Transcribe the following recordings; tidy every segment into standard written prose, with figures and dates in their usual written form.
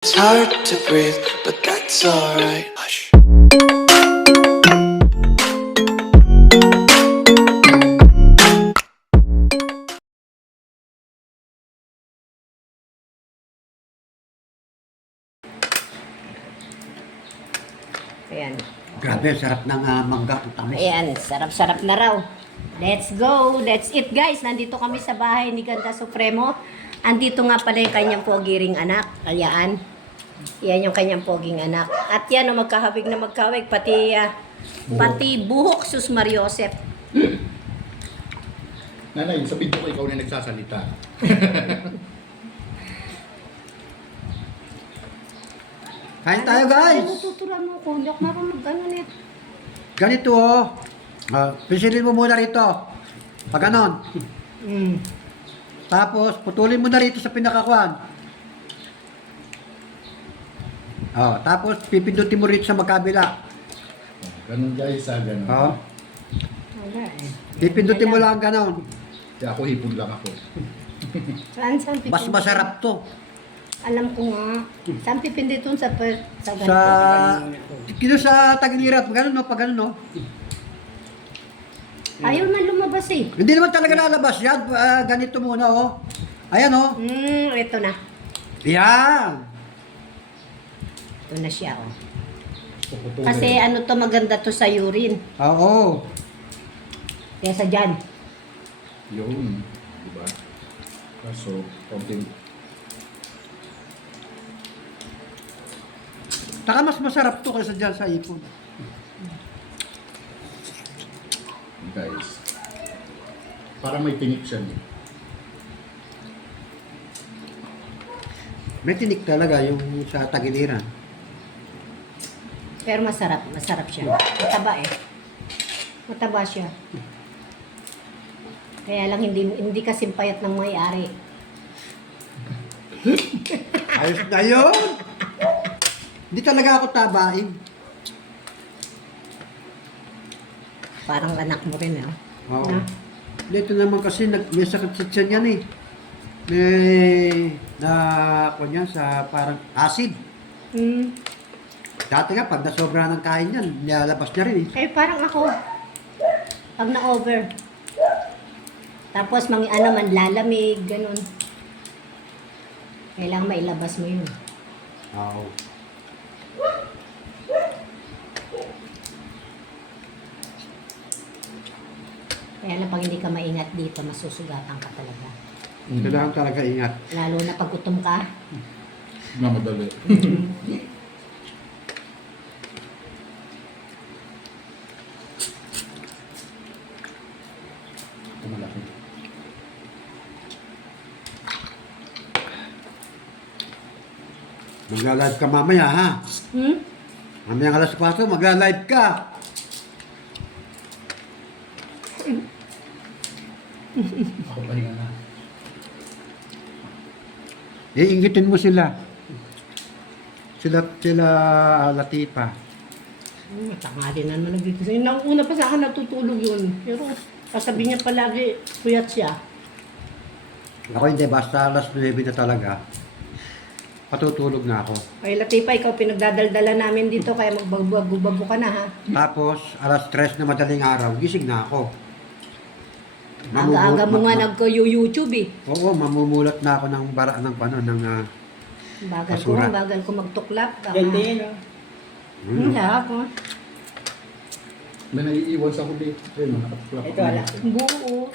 It's hard to breathe, but that's alright. Hush. Ayan. Grabe, sarap ng mangga. Ang tamis. Ayan, sarap-sarap na raw. Let's go. That's it, guys. Nandito kami sa bahay ni Ganda Supremo. Andito nga pala yung kanyang pogiring anak. Ayan. Yan yung kanyang poging anak. At yan, magkahawig na magkahawig. Pati buhok, sus Mariosep. Nanay, sa video ko ikaw na nagsasalita. Kain tayo, guys. Tuturan mo ko. Hindi ako marunong gano'n eh. Ganito, oh. Pisilin mo muna rito. Pag ganon. Tapos, putulin mo na rito sa pinakakuan. Tapos, pipindutin mo rito sa magkabila. Ganun guys, ganun. Wala eh. Pipindutin mo lang ganon. Kaya ako hipon lang ako. Saan Mas masarap to. Alam ko nga. Saan pipinditon sa Sa... ganito? Kino sa Tagilirat. Pag ganon, no? Pag ganon, no? Ayaw na lumabas eh. Hindi naman talaga lalabas yan. Ganito muna, oh. Ayan, oh. Ito na. Yan. Ito na siya, oh. Puputulin. Kasi ano to, maganda to sa urine. Oo. Kesa dyan. Yun. Diba? Kaso, konting... Taka mas masarap to kaysa dyan sa ipon. Guys. Para may tinik siya. May tinik talaga yung sa Tagiliran. Pero masarap. Masarap siya. Mataba eh. Mataba siya. Kaya lang hindi kasi payat ng may-ari. Ayos na yun! Hindi talaga ako tabain. Parang anak mo rin, ah. Oo. Na? Dito naman kasi may sakit sa tiyan yan eh. May kunya sa parang acid. Dati nga pag nasobra ng kain yan, nilalabas niya rin eh. Eh, parang ako. Pag na-over. Tapos, manlalamig, ganun. Kailangan mailabas mo yun. Oo. Kaya lang pag hindi ka maingat dito, masusugatan ka talaga. Kailangan talaga ingat. Lalo na pag gutom ka. Mamadali. Ito malaki. Magla-live ka mamaya ha. Mamaya alas 4, magla-live ka. Ako pahinga na. Iingitin mo sila. Sila Latipa. Tangali na naman nagigising. Una pa sa akin natutulog yun. Pero kasabi niya palagi, puyat siya. Ako hindi, basta alas 9 na talaga. Patutulog na ako. Ay, Latipa, ikaw pinagdadaldala namin dito, kaya magbago ka na, ha? Tapos, alas 3 na madaling araw, gising na ako. Aga-aga mo nga nagko-YouTube, eh. Oo, mamumulat na ako ng bara ng Bagal Basura. bagal ko magtuklap. Ganda yan, oh. Hindi ako. May naiiwan sa kulit. Ayun, nakatuklap Ito, wala. Buo.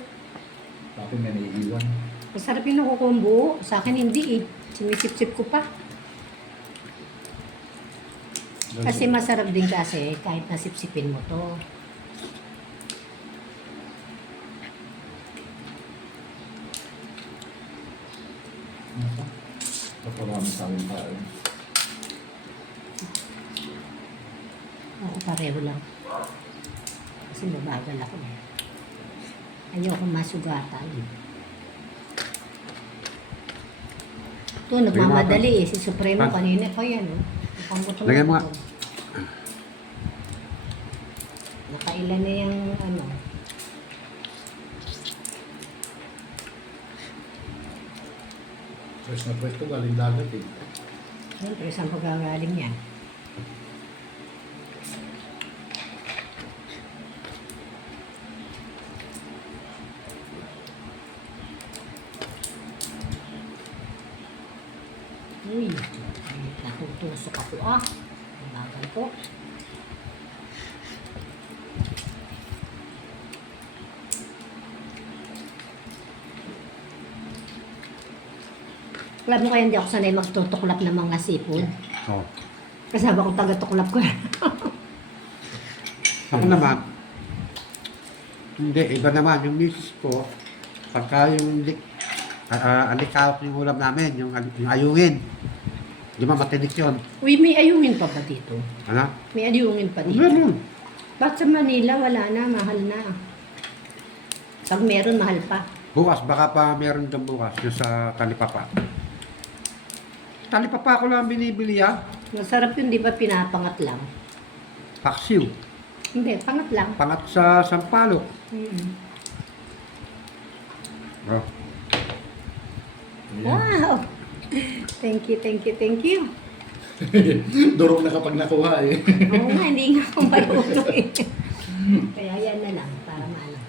Bakit may naiiwan? Masarap yung nakukuha buo. Sa akin hindi, eh. Sinisip-sip ko pa. Kasi masarap din kasi kahit nasipsipin mo to. Paparami sa akin tayo. Oo, pareho lang. Kasi mabagal ako, eh. Ayoko masugatan. Ito, nagmamadali eh. Si Supremo kanina pa yan, oh. Pangbuto Lagyan mo nga. Nakailan na yung ano. Fresh na fresh to, galing dagat eh. Siyempre, saan pagkagaling yan? Uy, natutusok ako ah. Ang bagal ko. Alam mo kaya hindi ako sanay magtutuklap ng mga seafood. Oh. Kasama kong taga-tuklap ko. Ako naman, hindi, iba naman. Yung misis ko, pagka yung alikawak yung ulam namin, yung ayungin. Di ba matinik yun? Uy, may ayungin pa ba dito? Ano? May ayungin pa dito. Meron. Ba't sa Manila wala na, mahal na. Pag meron, mahal pa. Bukas, baka pa meron doon bukas, yung sa Talipapa. Talipapa ko lang binibili Masarap yun, di ba pinapangat lang? Paksiw. Hindi, pangat lang. Pangat sa Sampalok. Mm. Oh. Wow! Thank you, thank you, thank you. Durog na kapag nakuha eh. Oo nga, hindi nga ako marunong eh. Kaya yan na lang, para maano.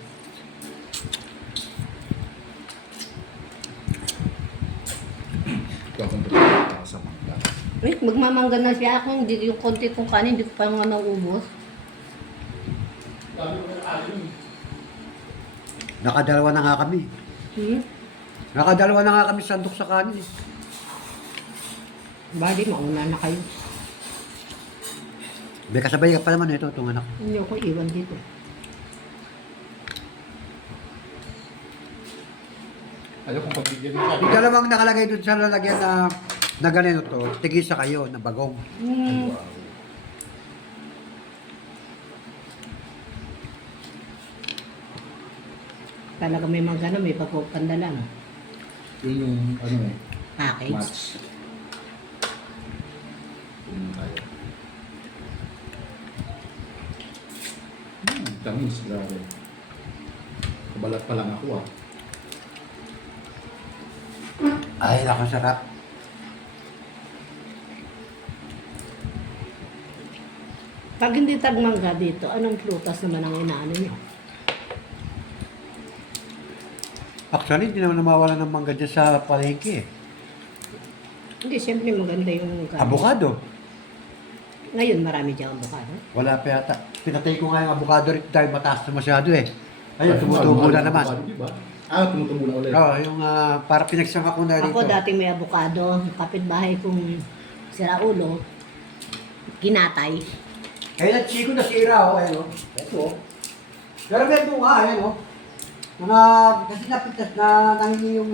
Papunta sa mangga. Wait, magmamangga na siya ako. Hindi yung konti kong kanin, hindi ko pa nga naubos. Nakadalawa na nga kami. Hmm? Nakadalawa na nga kami sandok sa kanin. Bali, mauna na kayo. May kasabay ka pa naman ito, itong anak. Hindi ako iwan dito. Ayaw kong pagbigyan ng Yung dalawang nakalagay doon sa lalagyan na ganito to, tigisa kayo, na bagong. Hmm. Talaga may mga gano'n, may pagpapandala, no? Yun yung ano eh. Package. Match. Yun tayo. Tamis, grabe. Kabalat pa lang ako ah. Ay, nakasarap. Pag hindi tagmangga dito, anong prutas naman ang inaano nyo? Actually, hindi naman namawala ng mangga dyan sa palengke. Hindi, siyempre maganda yung Avocado. Ngayon, marami dyan avocado. Wala pa yata. Pinatay ko nga yung avocado rin dahil mataas na masyado eh. Ayun, tumutubo na naman. Diba? Ah, tumutubo na ulit. Oo, yung para pinagsama ko na rito. Ako dati may avocado, kapitbahay kong si Raulo, ginatay. Kaya yung chiko nasira oh, ayun oh. Ito oh. Pero may bunga, ayun oh. Mga, kasi napitas na nangingi yung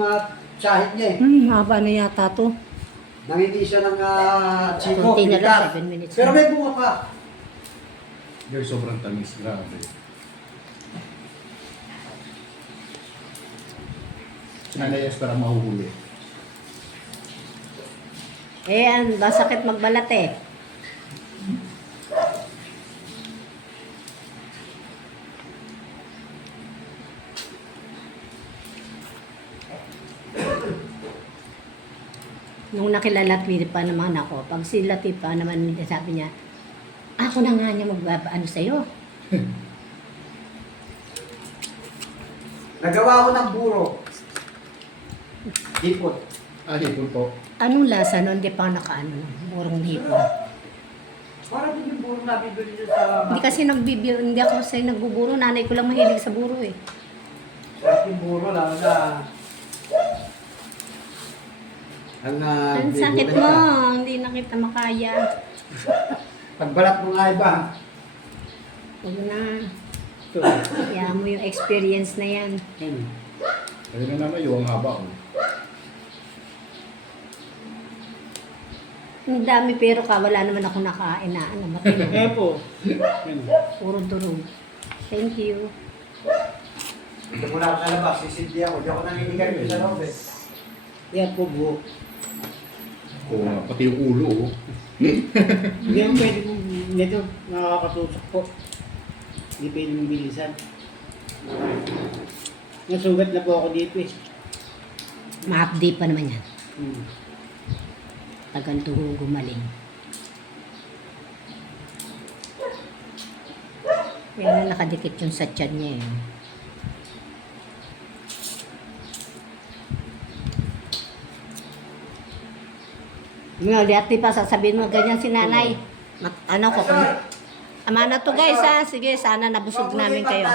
sahit niya eh. Haba na yata to. Nangingi siya ng chiko, Kunti na lang, pinitas. 7 minutes Pero na. may bunga pa. Guys, sobrang tamis. Grabe. Sinanayas para mahuhuli. Eh, masakit magbalat eh. Nung nakilala pa naman ako, pag si Latifa naman sabi niya, ako na nga niya magbabaano sa'yo. Nagawa ko ng buro. Hipot. Ah, hipon po. Anong lasa nun? Hindi pa nakaano, burong hipon. Parang din yung buro namin doon dito sa... Hindi kasi hindi ako kasi nagbuburo. Nanay ko lang mahilig sa buro eh. Sarap yung buro, lalo na... Ang Ang sakit mo, hindi na kita makaya. Pagbalat mo nga iba. Huwag na. Kaya mo yung experience na yan. Ayun na naman yung haba oh. Ang dami pero wala naman ako nakain na ano, matino. po. Puro durog. Thank you. Ito muna ako sa labas, sisidli ako. Di ako nanginigay ko sa loob eh. Yan po buhok. Oo nga, pati yung ulo oh. Hindi mo pwede mong nito, nakakatusok po. Hindi pwede mong bilisan. Nasugat na po ako dito eh. Ma-update pa naman yan. Tagal gumaling. Yan na nakadikit yung sa tiyan niya eh. Ngayon, di pa sasabihin mo ganyan si nanay. Ano ko kung... Ama na to guys ha. Sige, sana nabusog namin kayo.